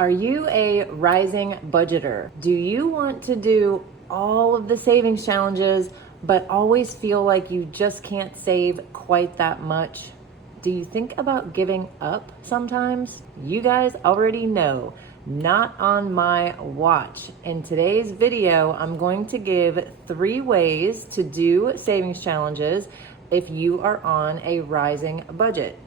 Are you a rising budgeter? Do you want to do all of the savings challenges, but always feel like you just can't save quite that much? Do you think about giving up sometimes? You guys already know, not on my watch. In today's video, I'm going to give 3 ways to do savings challenges if you are on a rising budget.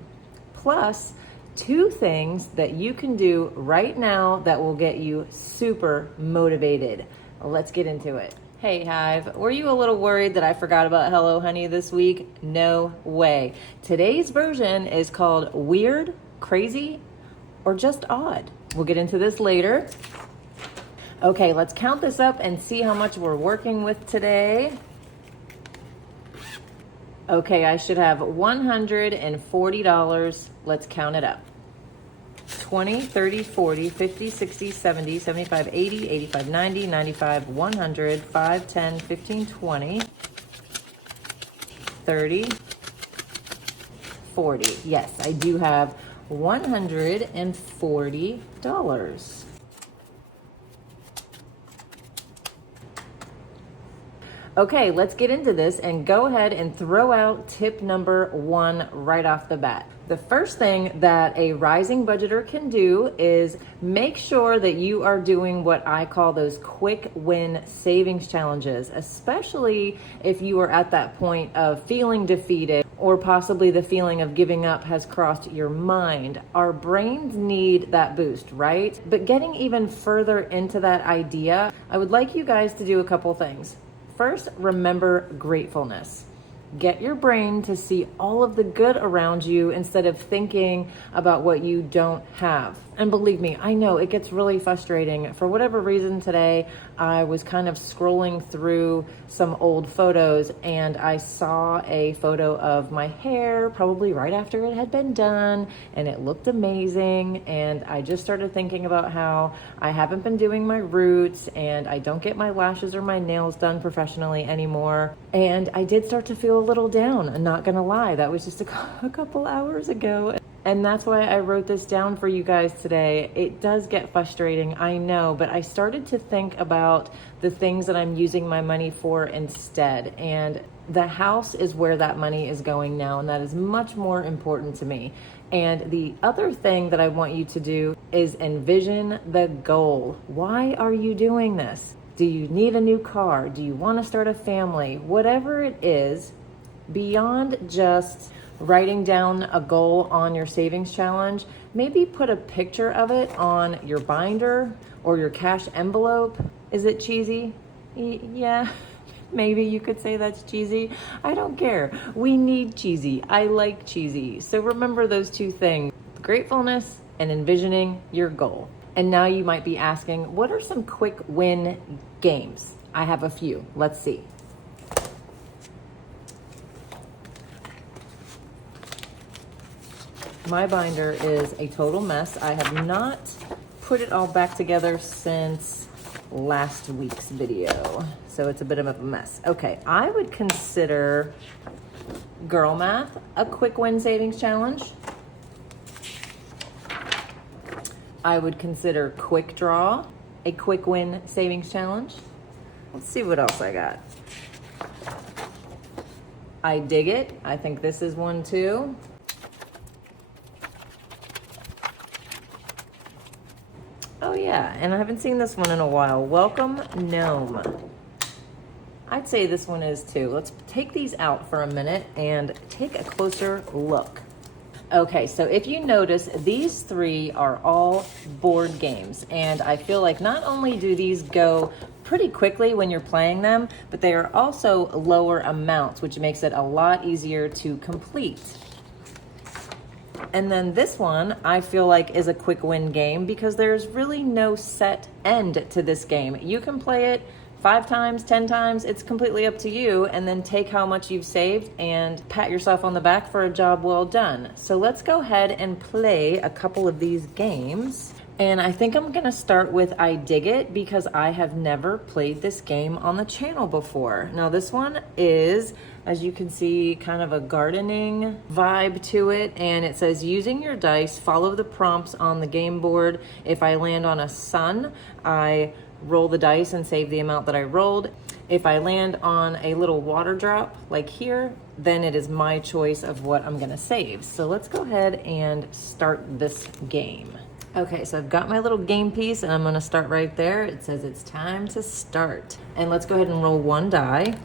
Plus, 2 things that you can do right now that will get you super motivated. Let's get into it. Hey Hive, were you a little worried that I forgot about Hello Honey this week? No way. Today's version is called Weird, Crazy, or just Odd. We'll get into this later. Okay, let's count this up and see how much we're working with today. Okay, I should have $140. Let's count it up. 20, 30, 40, 50, 60, 70, 75, 80, 85, 90, 95, 100, 5, 10, 15, 20, 30, 40. Yes, I do have $140. Okay, let's get into this and go ahead and throw out tip number 1 right off the bat. The first thing that a rising budgeter can do is make sure that you are doing what I call those quick win savings challenges, especially if you are at that point of feeling defeated or possibly the feeling of giving up has crossed your mind. Our brains need that boost, right? But getting even further into that idea, I would like you guys to do a couple things. First, remember gratefulness. Get your brain to see all of the good around you instead of thinking about what you don't have. And believe me, I know it gets really frustrating. For whatever reason today, I was kind of scrolling through some old photos and I saw a photo of my hair probably right after it had been done and it looked amazing. And I just started thinking about how I haven't been doing my roots and I don't get my lashes or my nails done professionally anymore. And I did start to feel a little down. I'm not gonna lie, that was just a couple hours ago. And that's why I wrote this down for you guys today. It does get frustrating, I know, but I started to think about the things that I'm using my money for instead. And the house is where that money is going now, and that is much more important to me. And the other thing that I want you to do is envision the goal. Why are you doing this? Do you need a new car? Do you want to start a family? Whatever it is, beyond just writing down a goal on your savings challenge, maybe put a picture of it on your binder or your cash envelope. Is it cheesy? Yeah, maybe you could say that's cheesy. I don't care. We need cheesy. I like cheesy. So remember those 2 things, gratefulness and envisioning your goal. And now you might be asking, what are some quick win games? I have a few. Let's see. My binder is a total mess. I have not put it all back together since last week's video, so it's a bit of a mess. Okay, I would consider Girl Math a quick win savings challenge. I would consider Quick Draw a quick win savings challenge. Let's see what else I got. I Dig It. I think this is one too. Oh yeah, and I haven't seen this one in a while. Welcome Gnome. I'd say this one is too. Let's take these out for a minute and take a closer look. Okay, so if you notice, these 3 are all board games. And I feel like not only do these go pretty quickly when you're playing them, but they are also lower amounts, which makes it a lot easier to complete. And then this one, I feel like is a quick win game because there's really no set end to this game. You can play it 5 times, 10 times, it's completely up to you, and then take how much you've saved and pat yourself on the back for a job well done. So let's go ahead and play a couple of these games. And I think I'm gonna start with I Dig It because I have never played this game on the channel before. Now this one is, as you can see, kind of a gardening vibe to it. And it says, using your dice, follow the prompts on the game board. If I land on a sun, I roll the dice and save the amount that I rolled. If I land on a little water drop like here, then it is my choice of what I'm gonna save. So let's go ahead and start this game. Okay, so I've got my little game piece and I'm gonna start right there. It says it's time to start. And let's go ahead and roll one die.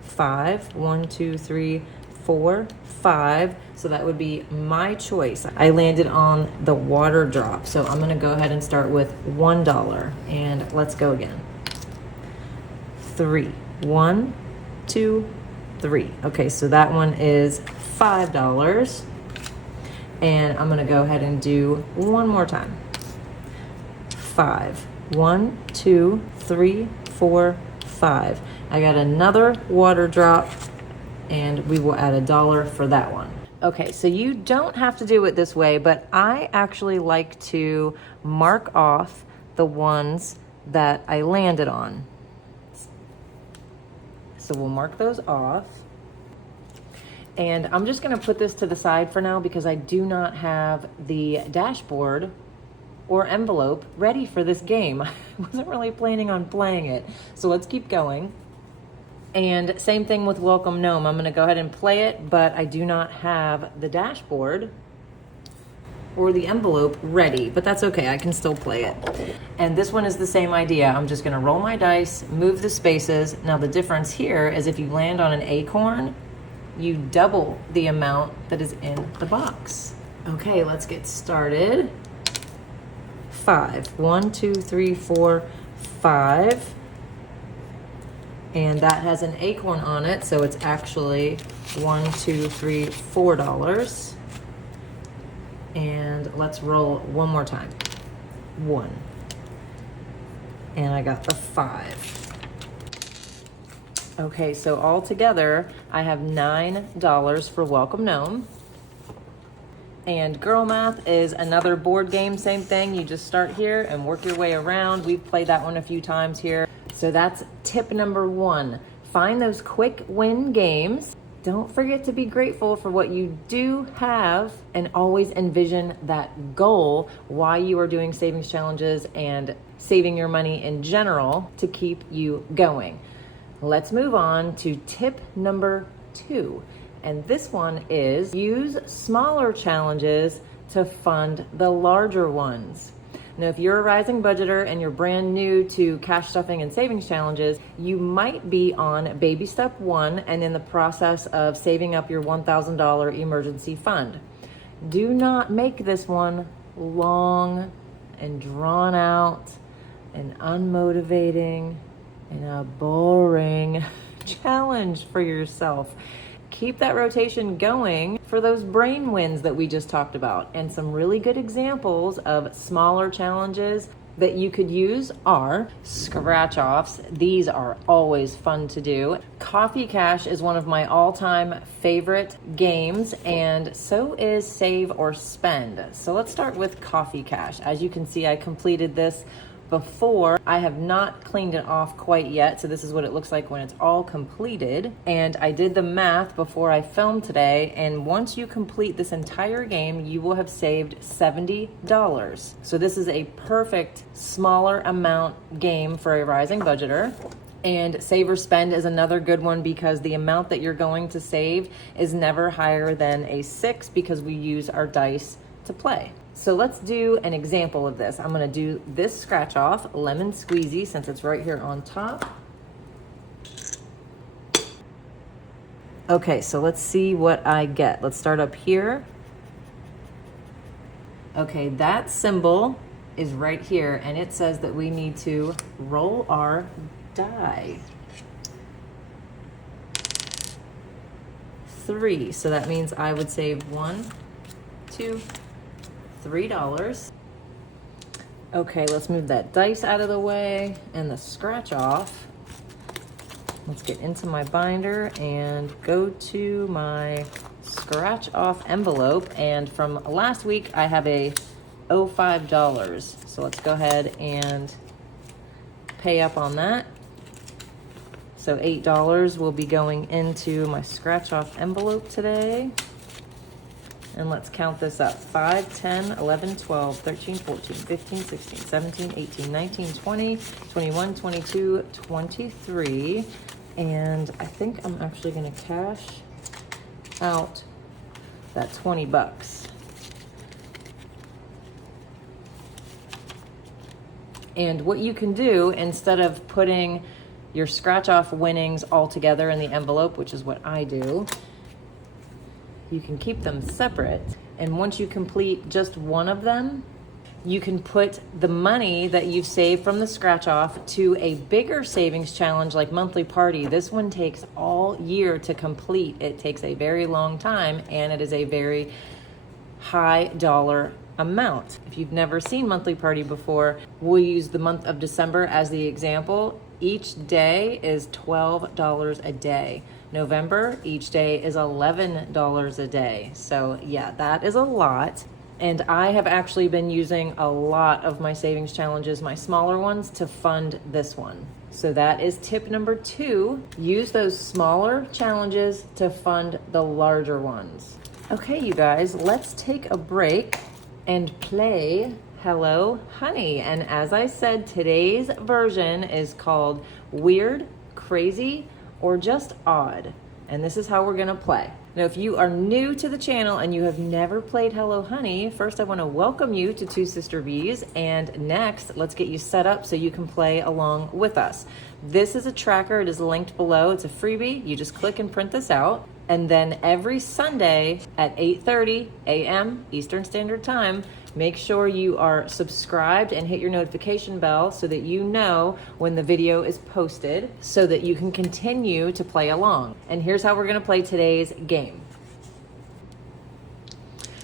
5, 1, 2, 3, 4, 5. So that would be my choice. I landed on the water drop. So I'm gonna go ahead and start with $1 and let's go again. 3, 1, 2, 3. Okay, so that one is $5. And I'm gonna go ahead and do one more time. 5, 1, 2, 3, 4, 5. I got another water drop and we will add $1 for that one. Okay, so you don't have to do it this way, but I actually like to mark off the ones that I landed on. So we'll mark those off. And I'm just gonna put this to the side for now because I do not have the dashboard or envelope ready for this game. I wasn't really planning on playing it. So let's keep going. And same thing with Welcome Gnome. I'm gonna go ahead and play it, but I do not have the dashboard or the envelope ready, but that's okay, I can still play it. And this one is the same idea. I'm just gonna roll my dice, move the spaces. Now the difference here is if you land on an acorn, you double the amount that is in the box. Okay, let's get started. 5, 1, 2, 3, 4, 5. And that has an acorn on it, so it's actually $1, $2, $3, $4. And let's roll one more time. 1. And I got the 5. Okay, so all together, I have $9 for Welcome Gnome. And Girl Math is another board game, same thing. You just start here and work your way around. We've played that one a few times here. So that's tip number 1. Find those quick win games. Don't forget to be grateful for what you do have and always envision that goal while you are doing savings challenges and saving your money in general to keep you going. Let's move on to tip number 2. And this one is use smaller challenges to fund the larger ones. Now, if you're a rising budgeter and you're brand new to cash stuffing and savings challenges, you might be on baby step 1 and in the process of saving up your $1,000 emergency fund. Do not make this one long and drawn out and unmotivating and a boring challenge for yourself. Keep that rotation going for those brain wins that we just talked about. And some really good examples of smaller challenges that you could use are scratch offs. These are always fun to do. Coffee Cash is one of my all-time favorite games, and so is Save or Spend. So let's start with Coffee Cash. As you can see, I completed this before. I have not cleaned it off quite yet, so this is what it looks like when it's all completed. And I did the math before I filmed today, and once you complete this entire game, you will have saved $70. So this is a perfect smaller amount game for a rising budgeter. And Save or Spend is another good one because the amount that you're going to save is never higher than a 6 because we use our dice to play. So let's do an example of this. I'm gonna do this scratch off, lemon squeezy, since it's right here on top. Okay, so let's see what I get. Let's start up here. Okay, that symbol is right here, and it says that we need to roll our die. 3, so that means I would save $1, $2, $3. Okay, let's move that dice out of the way and the scratch off. Let's get into my binder and go to my scratch off envelope. And from last week, I have a $05. So let's go ahead and pay up on that. So $8 will be going into my scratch off envelope today. And let's count this up. 5, 10, 11, 12, 13, 14, 15, 16, 17, 18, 19, 20, 21, 22, 23. And I think I'm actually gonna cash out that 20 bucks. And what you can do, instead of putting your scratch off winnings all together in the envelope, which is what I do, you can keep them separate. And once you complete just one of them, you can put the money that you've saved from the scratch off to a bigger savings challenge like monthly party. This one takes all year to complete. It takes a very long time, and it is a very high dollar amount. If you've never seen monthly party before, we'll use the month of December as the example. Each day is $12 a day. November, each day is $11 a day. So yeah, that is a lot. And I have actually been using a lot of my savings challenges, my smaller ones, to fund this one. So that is tip number 2. Use those smaller challenges to fund the larger ones. Okay, you guys, let's take a break and play Hello Honey. And as I said, today's version is called Weird, Crazy, or just Odd. And this is how we're gonna play. Now, if you are new to the channel and you have never played Hello Honey, first I wanna welcome you to Two Sister V's, and next, let's get you set up so you can play along with us. This is a tracker, it is linked below, it's a freebie. You just click and print this out. And then every Sunday at 8:30 a.m. Eastern Standard Time, make sure you are subscribed and hit your notification bell so that you know when the video is posted so that you can continue to play along. And here's how we're gonna play today's game.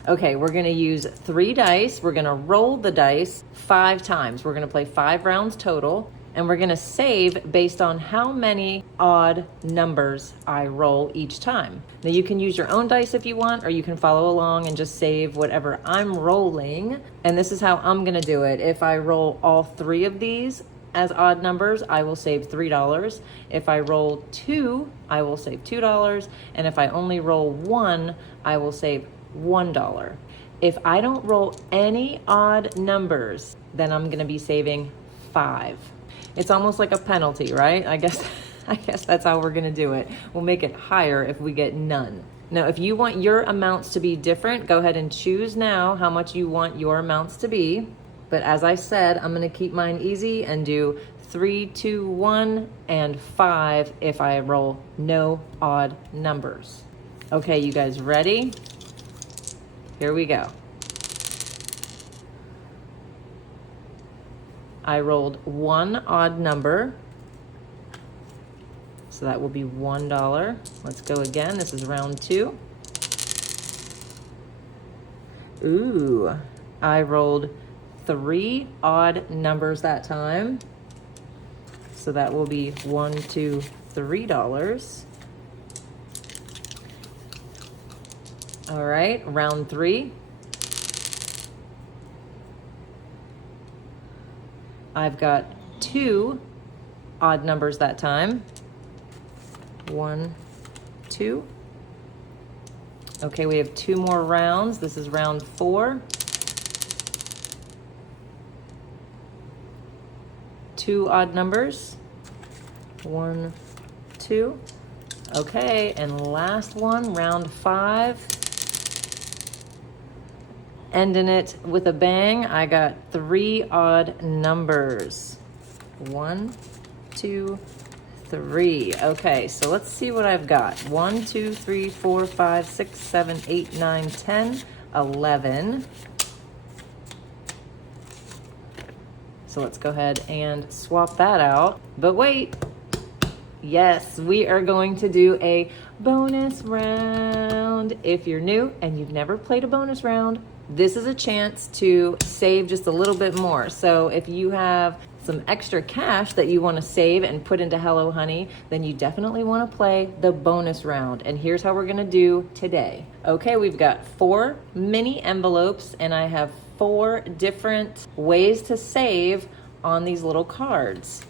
Okay, we're gonna use 3 dice. We're gonna roll the dice 5 times. We're gonna play 5 rounds total. And we're gonna save based on how many odd numbers I roll each time. Now you can use your own dice if you want, or you can follow along and just save whatever I'm rolling. And this is how I'm gonna do it. If I roll all 3 of these as odd numbers, I will save $3. If I roll 2, I will save $2. And if I only roll 1, I will save $1. If I don't roll any odd numbers, then I'm gonna be saving 5. It's almost like a penalty, right? I guess that's how we're gonna do it. We'll make it higher if we get none. Now, if you want your amounts to be different, go ahead and choose now how much you want your amounts to be. But as I said, I'm gonna keep mine easy and do 3, 2, 1, and 5 if I roll no odd numbers. Okay, you guys ready? Here we go. I rolled 1 odd number, so that will be $1. Let's go again. This is round 2. Ooh, I rolled 3 odd numbers that time, so that will be $1, $2, $3. All right, round 3. I've got 2 odd numbers that time. 1, 2. Okay, we have 2 more rounds. This is round 4. 2 odd numbers. 1, 2. Okay, and last one, round 5. Ending it with a bang, I got 3 odd numbers. 1, 2, 3. Okay, so let's see what I've got. 1, 2, 3, 4, 5, 6, 7, 8, 9, 10, 11. So let's go ahead and swap that out. But wait, yes, we are going to do a bonus round. If you're new and you've never played a bonus round, this is a chance to save just a little bit more. So if you have some extra cash that you want to save and put into Hello Honey, then you definitely want to play the bonus round. And here's how we're going to do today. Okay, we've got 4 mini envelopes and I have 4 different ways to save on these little cards.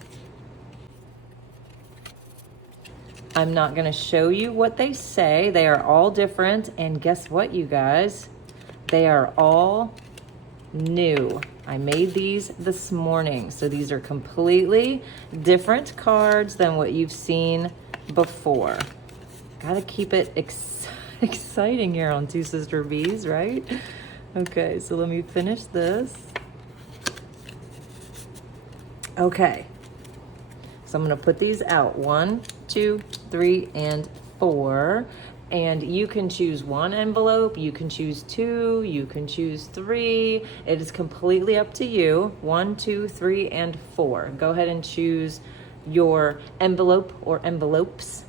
I'm not going to show you what they say. They are all different. And guess what, you guys? They are all new. I made these this morning. So these are completely different cards than what you've seen before. Gotta keep it exciting here on Two Sister Bees, right? Okay, so let me finish this. Okay, so I'm gonna put these out. 1, 2, 3, and 4. And you can choose 1 envelope, you can choose 2, you can choose 3. It is completely up to you. 1, 2, 3, and 4. Go ahead and choose your envelope or envelopes.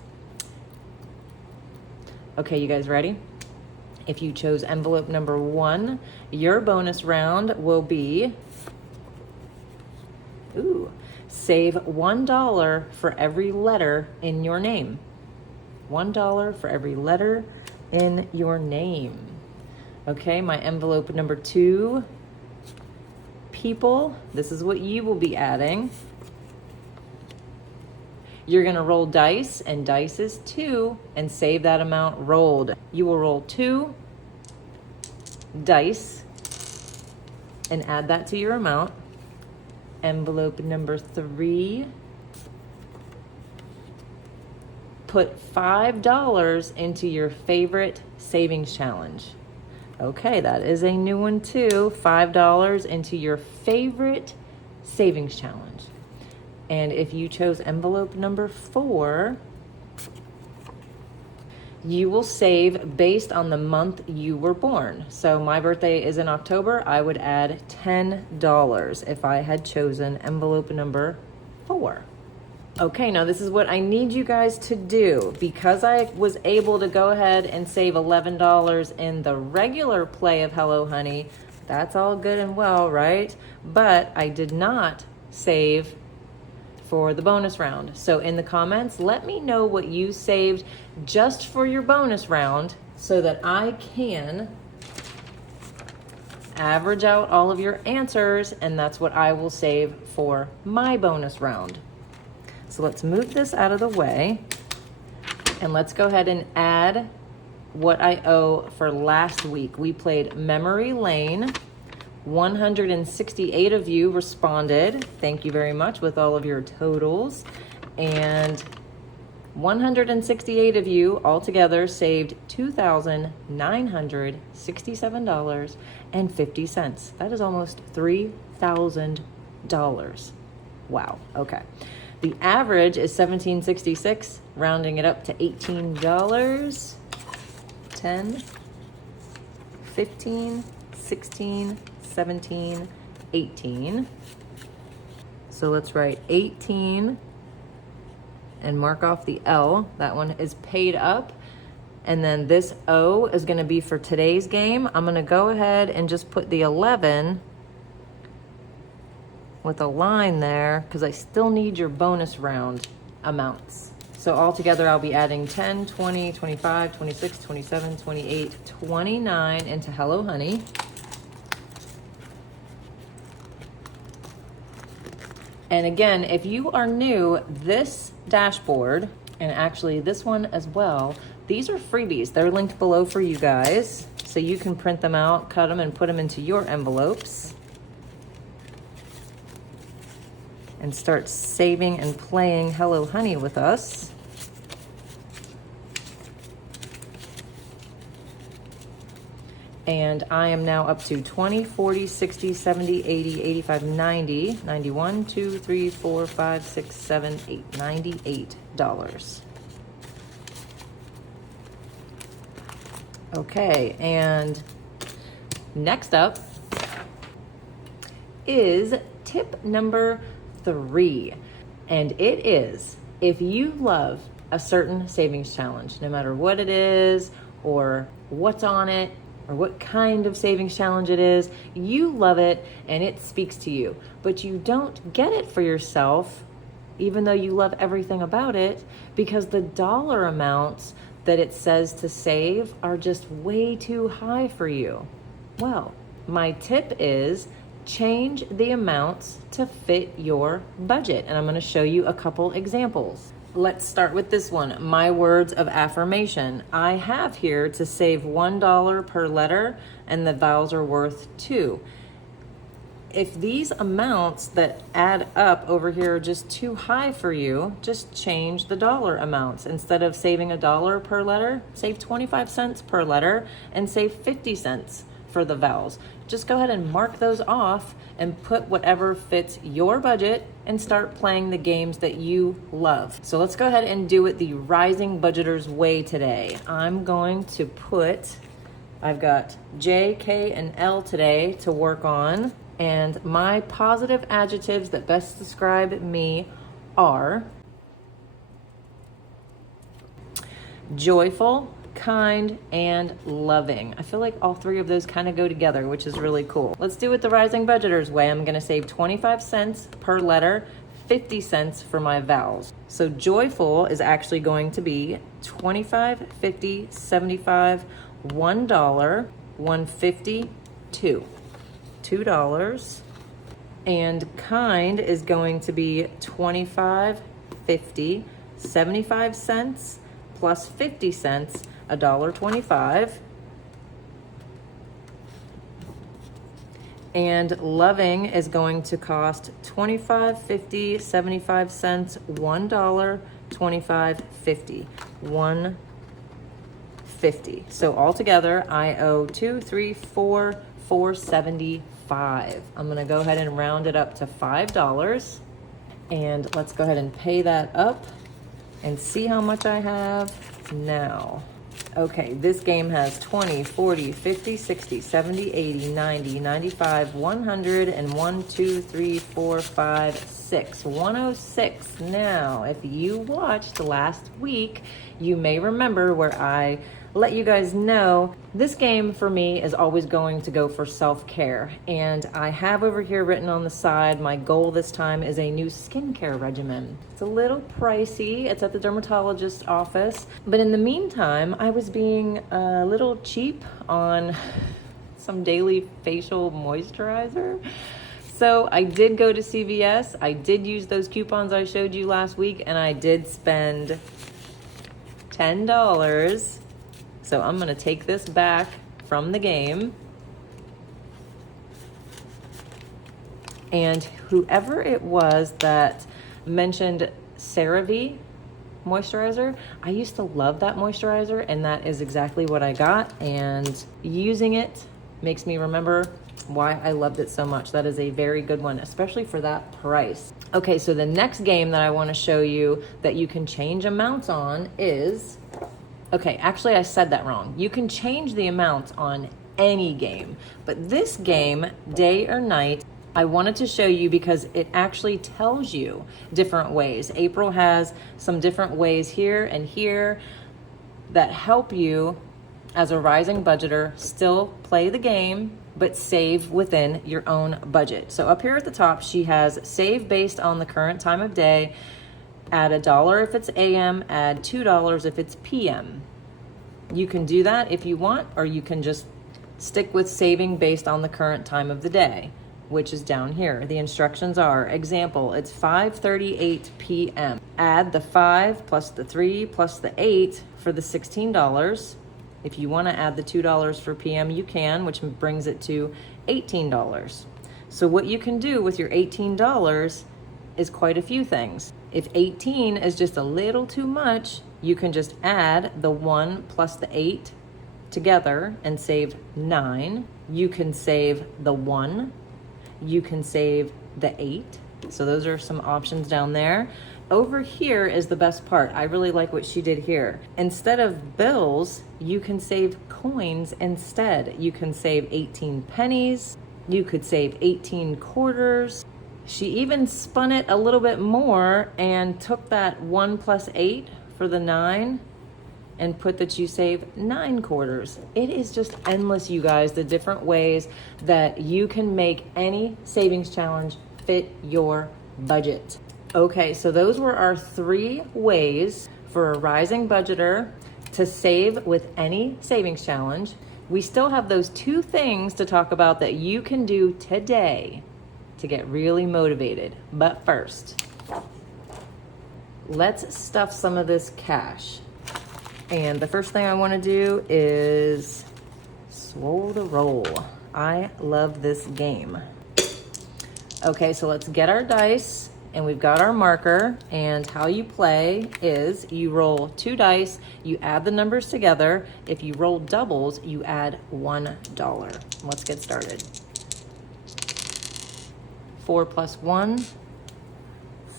Okay, you guys ready? If you chose envelope number 1, your bonus round will be, save $1 for every letter in your name. $1 for every letter in your name. Okay, my envelope number 2, people, this is what you will be adding. You're gonna roll dice, and dice is 2, and save that amount rolled. You will roll 2 dice and add that to your amount. Envelope number 3, put $5 into your favorite savings challenge. Okay, that is a new one too. $5 into your favorite savings challenge. And if you chose envelope number 4, you will save based on the month you were born. So my birthday is in October. I would add $10 if I had chosen envelope number 4. Okay, now this is what I need you guys to do. Because I was able to go ahead and save $11 in the regular play of Hello Honey, that's all good and well, right? But I did not save for the bonus round. So in the comments, let me know what you saved just for your bonus round so that I can average out all of your answers, and that's what I will save for my bonus round. So let's move this out of the way, and let's go ahead and add what I owe for last week. We played Memory Lane. 168 of you responded. Thank you very much with all of your totals. And 168 of you altogether saved $2,967.50. That is almost $3,000. Wow. Okay. The average is $17.66, rounding it up to $18. 10, 15, 16, 17, 18. So let's write 18 and mark off the L. That one is paid up. And then this O is going to be for today's game. I'm going to go ahead and just put the 11 with a line there because I still need your bonus round amounts. So altogether I'll be adding 10, 20, 25, 26, 27, 28, 29 into Hello Honey. And again, if you are new, this dashboard, and actually this one as well, these are freebies. They're linked below for you guys. So you can print them out, cut them, and put them into your envelopes. And start saving and playing Hello Honey with us. And I am now up to 20, 40, 60, 70, 80, 85, 90, 91, 2, 3, 4, 5, 6, 7, 8, $98. Okay, and next up is tip number 3. And it is, if you love a certain savings challenge, no matter what it is or what's on it, or what kind of savings challenge it is, you love it and it speaks to you, but you don't get it for yourself, even though you love everything about it, because the dollar amounts that it says to save are just way too high for you. Well, My tip is change the amounts to fit your budget. And I'm going to show you a couple examples. Let's start with this one, my words of affirmation. I have here to save $1 per letter, and the vowels are worth 2. If these amounts that add up over here are just too high for you, just change the dollar amounts. Instead of saving $1 per letter, save 25 cents per letter and save 50 cents for the vowels. Just go ahead and mark those off and put whatever fits your budget and start playing the games that you love. So let's go ahead and do it the Rising Budgeter's way today. I'm going to put, I've got J, K, and L today to work on. And my positive adjectives that best describe me are joyful, kind, and loving. I feel like all three of those kind of go together, which is really cool. Let's do it the Rising Budgeter's way. I'm gonna save 25 cents per letter, 50 cents for my vowels. So joyful is actually going to be 25, 50, 75, $1, 150, $2. And kind is going to be 25, 50, 75 cents plus 50 cents, $1.25. And loving is going to cost 25, 50, 75 cents, $1, 25, 50, $1.50. So altogether, I owe $4.75. I'm gonna go ahead and round it up to $5. And let's go ahead and pay that up and see how much I have now. Okay, this game has 20, 40, 50, 60, 70, 80, 90, 95, 100, and 1, 2, 3, 4, 5, 6. 106. Now, if you watched last week, you may remember where I let you guys know this game for me is always going to go for self-care. And I have over here written on the side, my goal this time is a new skincare regimen. It's a little pricey. It's at the dermatologist's office. But in the meantime, I was being a little cheap on some daily facial moisturizer. So I did go to CVS. I did use those coupons I showed you last week, and I did spend $10. So I'm gonna take this back from the game. And whoever it was that mentioned CeraVe moisturizer, I used to love that moisturizer, and that is exactly what I got. And using it makes me remember why I loved it so much. That is a very good one, especially for that price. Okay, so the next game that I wanna show you that you can change amounts on is, okay, actually I said that wrong. You can change the amounts on any game, but this game, day or night, I wanted to show you because it actually tells you different ways. April has some different ways here and here that help you as a rising budgeter still play the game, but save within your own budget. So up here at the top, she has save based on the current time of day, add $1 if it's AM, add $2 if it's PM. You can do that if you want, or you can just stick with saving based on the current time of the day, which is down here. The instructions are, example, it's 5:38 PM. Add the 5 plus the 3 plus the 8 for the $16. If you want to add the $2 for PM, you can, which brings it to $18. So what you can do with your $18 is quite a few things. If 18 is just a little too much, you can just add the 1 plus the 8 together and save 9. You can save the 1. You can save the 8. So those are some options down there. Over here is the best part. I really like what she did here. Instead of bills, you can save coins instead. You can save 18 pennies. You could save 18 quarters. She even spun it a little bit more and took that 1 plus 8 for the 9 and put that you save 9 quarters. It is just endless, you guys, the different ways that you can make any savings challenge fit your budget. Okay, so those were our 3 ways for a rising budgeter to save with any savings challenge. we still have those 2 things to talk about that you can do today to get really motivated. But first, let's stuff some of this cash. And the first thing I want to do is swole the roll. I love this game. Okay, so let's get our dice, and we've got our marker, and how you play is you roll 2 dice, you add the numbers together. If you roll doubles, you add $1. Let's get started. 4 plus 1,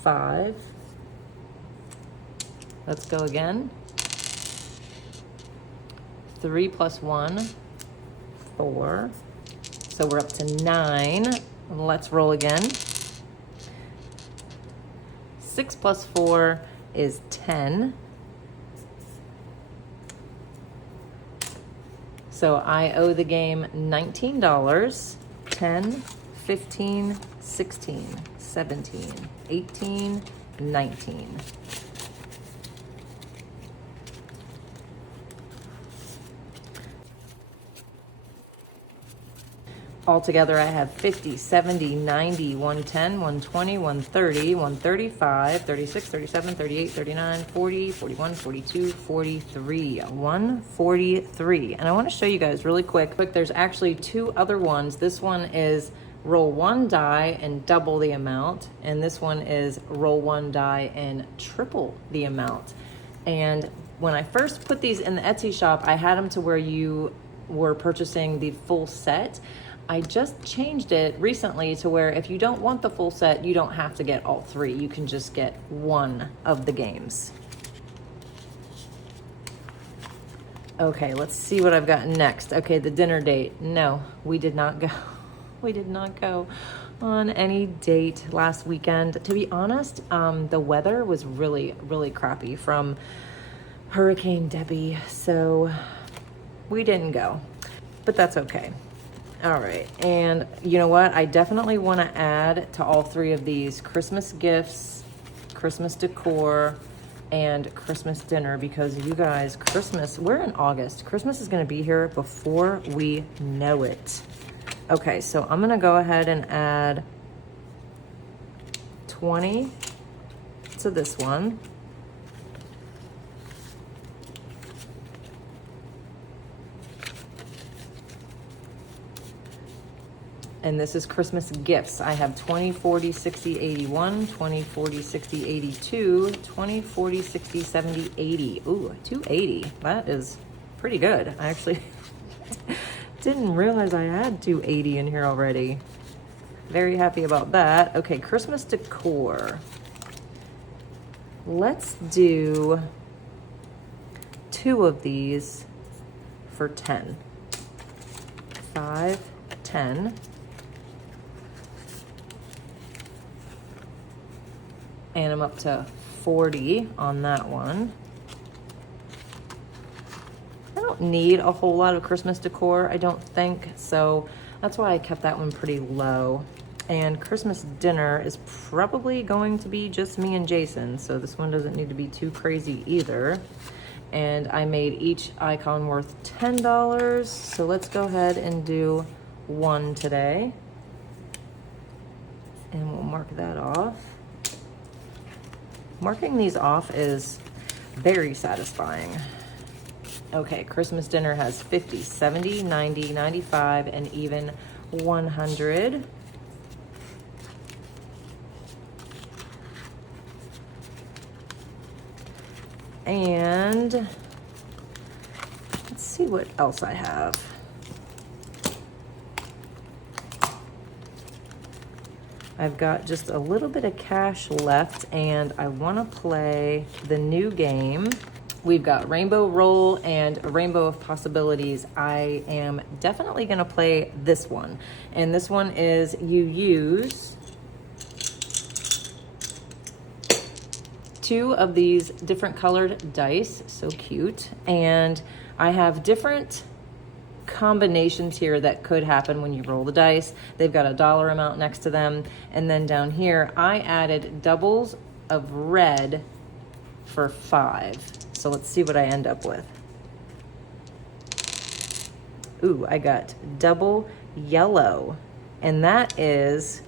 5. Let's go again. 3 plus 1, 4. So we're up to 9. Let's roll again. 6 plus 4 is 10. So I owe the game $19. 10, 15, 16, 17, 18, 19. Altogether, I have 50, 70, 90, 110, 120, 130, 135, 36, 37, 38, 39, 40, 41, 42, 43, 143. And I want to show you guys really quick. There's actually 2 other ones. This one is roll 1 die and double the amount. And this one is roll 1 die and triple the amount. And when I first put these in the Etsy shop, I had them to where you were purchasing the full set. I just changed it recently to where if you don't want the full set, you don't have to get all 3. You can just get 1 of the games. Okay, let's see what I've got next. Okay, the dinner date. No, we did not go. We did not go on any date last weekend. To be honest, the weather was really, really crappy from Hurricane Debbie, so we didn't go, but that's okay. All right, and you know what? I definitely want to add to all 3 of these Christmas gifts, Christmas decor, and Christmas dinner, because you guys, Christmas, we're in August. Christmas is going to be here before we know it. Okay, so I'm going to go ahead and add 20 to this one. And this is Christmas gifts. I have 20, 40, 60, 81, 20, 40, 60, 82, 20, 40, 60, 70, 80. Ooh, 280. That is pretty good. I actually didn't realize I had 280 in here already. Very happy about that. Okay, Christmas decor. Let's do 2 of these for 10. 5, 10. And I'm up to 40 on that one. I don't need a whole lot of Christmas decor, I don't think, so that's why I kept that one pretty low. And Christmas dinner is probably going to be just me and Jason, so this one doesn't need to be too crazy either. And I made each icon worth $10, so let's go ahead and do 1 today. And we'll mark that off. Marking these off is very satisfying. Okay, Christmas dinner has 50, 70, 90, 95, and even 100. And let's see what else I have. I've got just a little bit of cash left, and I want to play the new game. We've got Rainbow Roll and a Rainbow of Possibilities. I am definitely going to play this one. And this one is you use 2 of these different colored dice. So cute. And I have different combinations here that could happen when you roll the dice. They've got a dollar amount next to them. And then down here, I added doubles of red for 5. So let's see what I end up with. Ooh, I got double yellow, and that is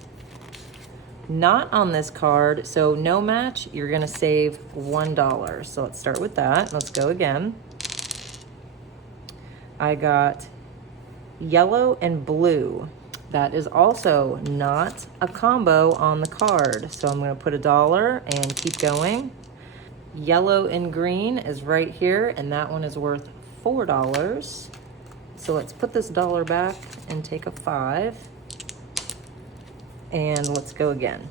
not on this card, so no match, you're gonna save $1. So let's start with that. Let's go again. I got yellow and blue. That is also not a combo on the card. So I'm gonna put $1 and keep going. Yellow and green is right here, and that one is worth $4. So let's put this $1 back and take a 5. And let's go again.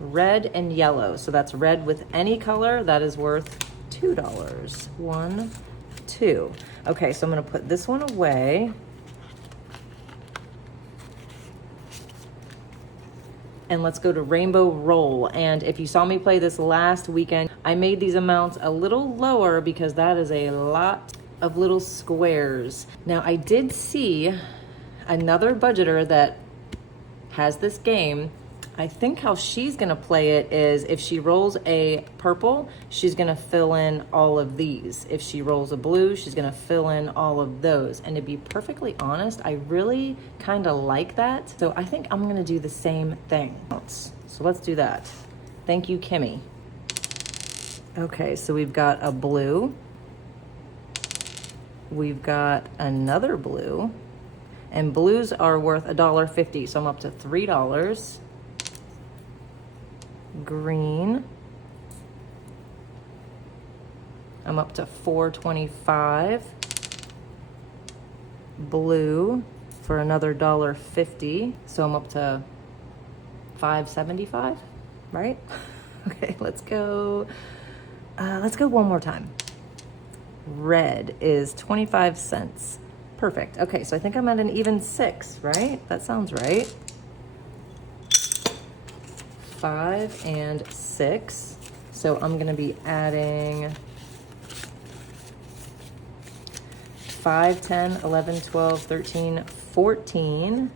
Red and yellow. So that's red with any color. That is worth $2. 1, 2. Okay, so I'm gonna put this one away. And let's go to Rainbow Roll. And if you saw me play this last weekend, I made these amounts a little lower because that is a lot of little squares. Now I did see another budgeter that has this game. I think how she's gonna play it is if she rolls a purple, she's gonna fill in all of these. If she rolls a blue, she's gonna fill in all of those. And to be perfectly honest, I really kind of like that. So I think I'm gonna do the same thing. So let's do that. Thank you, Kimmy. Okay, so we've got a blue. We've got another blue. And blues are worth $1.50, so I'm up to $3. Green, I'm up to $4.25. Blue for another $1.50, so I'm up to $5.75, right? Okay, let's go one more time. Red is 25 cents. Perfect. Okay, so I think I'm at an even 6, right? That sounds right. 5 and 6. So I'm gonna be adding 5, 10, 11, 12, 13, 14.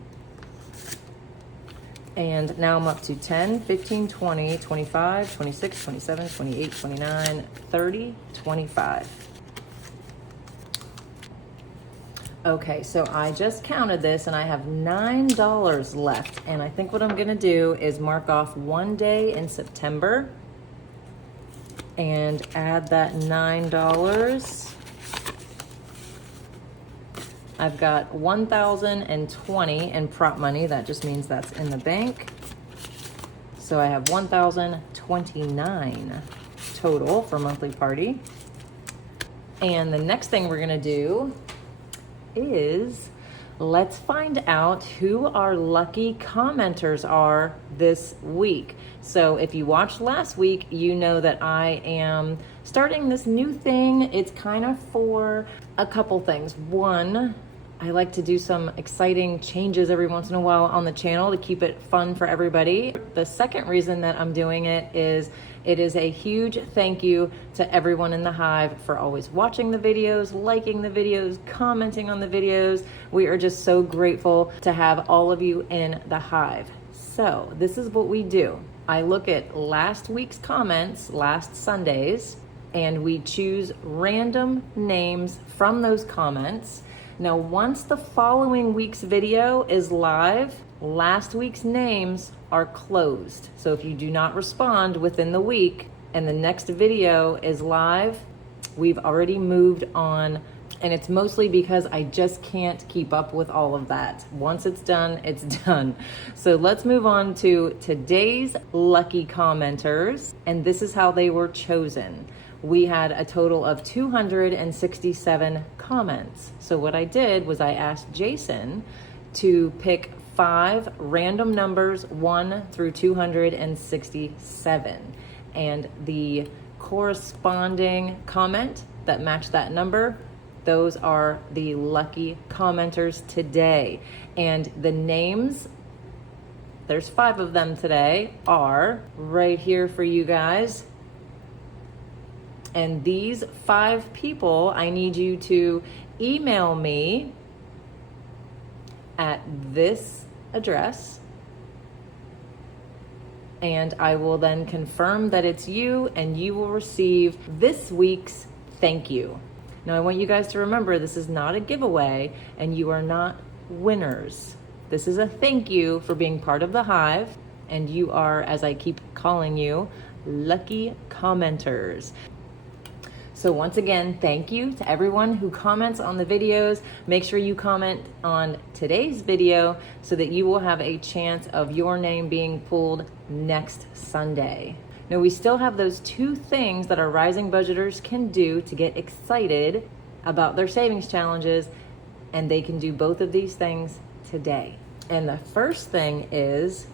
And now I'm up to 10, 15, 20, 25, 26, 27, 28, 29, 30, 25. Okay, so I just counted this and I have $9 left. And I think what I'm gonna do is mark off one day in September and add that $9. I've got 1,020 in prop money. That just means that's in the bank. So I have 1,029 total for monthly party. And the next thing we're gonna do is let's find out who our lucky commenters are this week. So if you watched last week, you know that I am starting this new thing. It's kind of for a couple things. One, I like to do some exciting changes every once in a while on the channel to keep it fun for everybody. The second reason that I'm doing it is a huge thank you to everyone in the Hive for always watching the videos, liking the videos, commenting on the videos. We are just so grateful to have all of you in the Hive. So this is what we do. I look at last week's comments, last Sunday's, and we choose random names from those comments. Now, once the following week's video is live, last week's names are closed. So if you do not respond within the week and the next video is live, we've already moved on. And it's mostly because I just can't keep up with all of that. Once it's done, it's done. So let's move on to today's lucky commenters. And this is how they were chosen. We had a total of 267 comments. So what I did was I asked Jason to pick 5 random numbers 1 through 267. And the corresponding comment that matched that number, those are the lucky commenters today. And the names, there's 5 of them today, are right here for you guys. And these 5 people, I need you to email me at this address, and I will then confirm that it's you, and you will receive this week's thank you. Now, I want you guys to remember this is not a giveaway and you are not winners. This is a thank you for being part of the Hive, and you are, as I keep calling you, lucky commenters. So once again, thank you to everyone who comments on the videos. Make sure you comment on today's video so that you will have a chance of your name being pulled next Sunday. Now, we still have those 2 things that our rising budgeters can do to get excited about their savings challenges, and they can do both of these things today. And the first thing is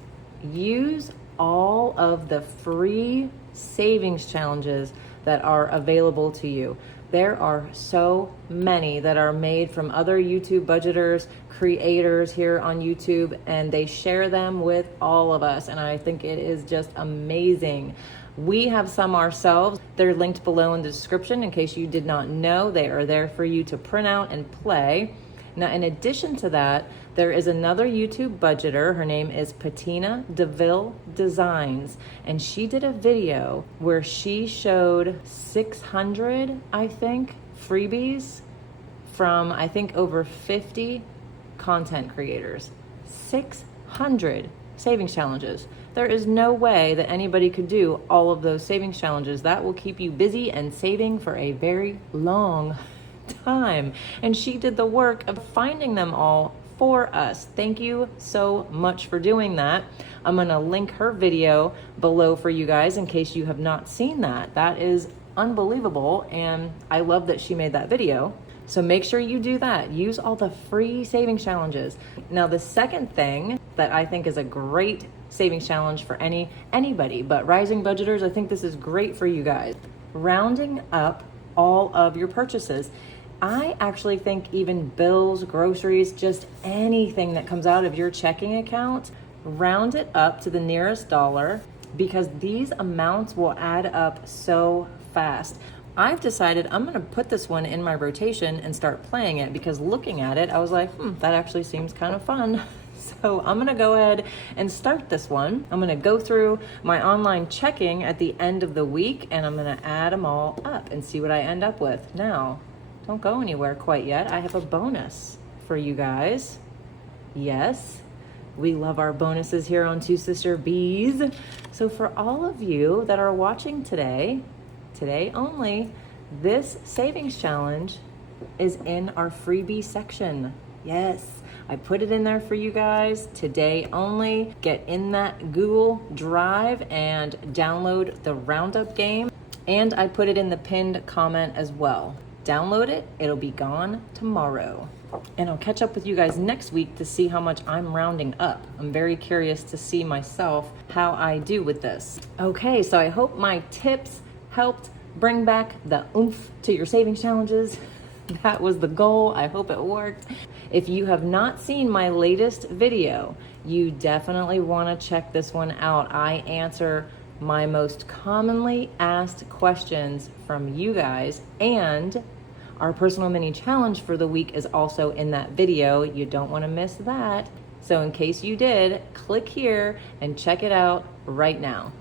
use all of the free savings challenges that are available to you. There are so many that are made from other YouTube budgeters, creators here on YouTube, and they share them with all of us. And I think it is just amazing. We have some ourselves. They're linked below in the description in case you did not know. They are there for you to print out and play. Now, in addition to that, there is another YouTube budgeter. Her name is PATINA DEVILLE Designs, and she did a video where she showed 600, I think, freebies from, I think, over 50 content creators. 600 savings challenges. There is no way that anybody could do all of those savings challenges. That will keep you busy and saving for a very long time. And she did the work of finding them all for us. Thank you so much for doing that. I'm going to link her video below for you guys in case you have not seen that. That is unbelievable, and I love that she made that video. So make sure you do that. Use all the free savings challenges. Now, the second thing that I think is a great savings challenge for anybody, but rising budgeters, I think this is great for you guys. Rounding up all of your purchases. I actually think even bills, groceries, just anything that comes out of your checking account, round it up to the nearest dollar, because these amounts will add up so fast. I've decided I'm gonna put this one in my rotation and start playing it, because looking at it, I was like, that actually seems kind of fun. So I'm gonna go ahead and start this one. I'm gonna go through my online checking at the end of the week, and I'm gonna add them all up and see what I end up with. Now, don't go anywhere quite yet. I have a bonus for you guys. Yes, we love our bonuses here on Two Sister Bees. So for all of you that are watching today only, this savings challenge is in our freebie section. Yes, I put it in there for you guys today only. Get in that Google Drive and download the Roundup game. And I put it in the pinned comment as well. Download it, it'll be gone tomorrow. And I'll catch up with you guys next week to see how much I'm rounding up. I'm very curious to see myself how I do with this. Okay, so I hope my tips helped bring back the oomph to your savings challenges. That was the goal. I hope it worked. If you have not seen my latest video, you definitely want to check this one out. I answer my most commonly asked questions from you guys, and our personal mini challenge for the week is also in that video. You don't want to miss that. So in case you did, click here and check it out right now.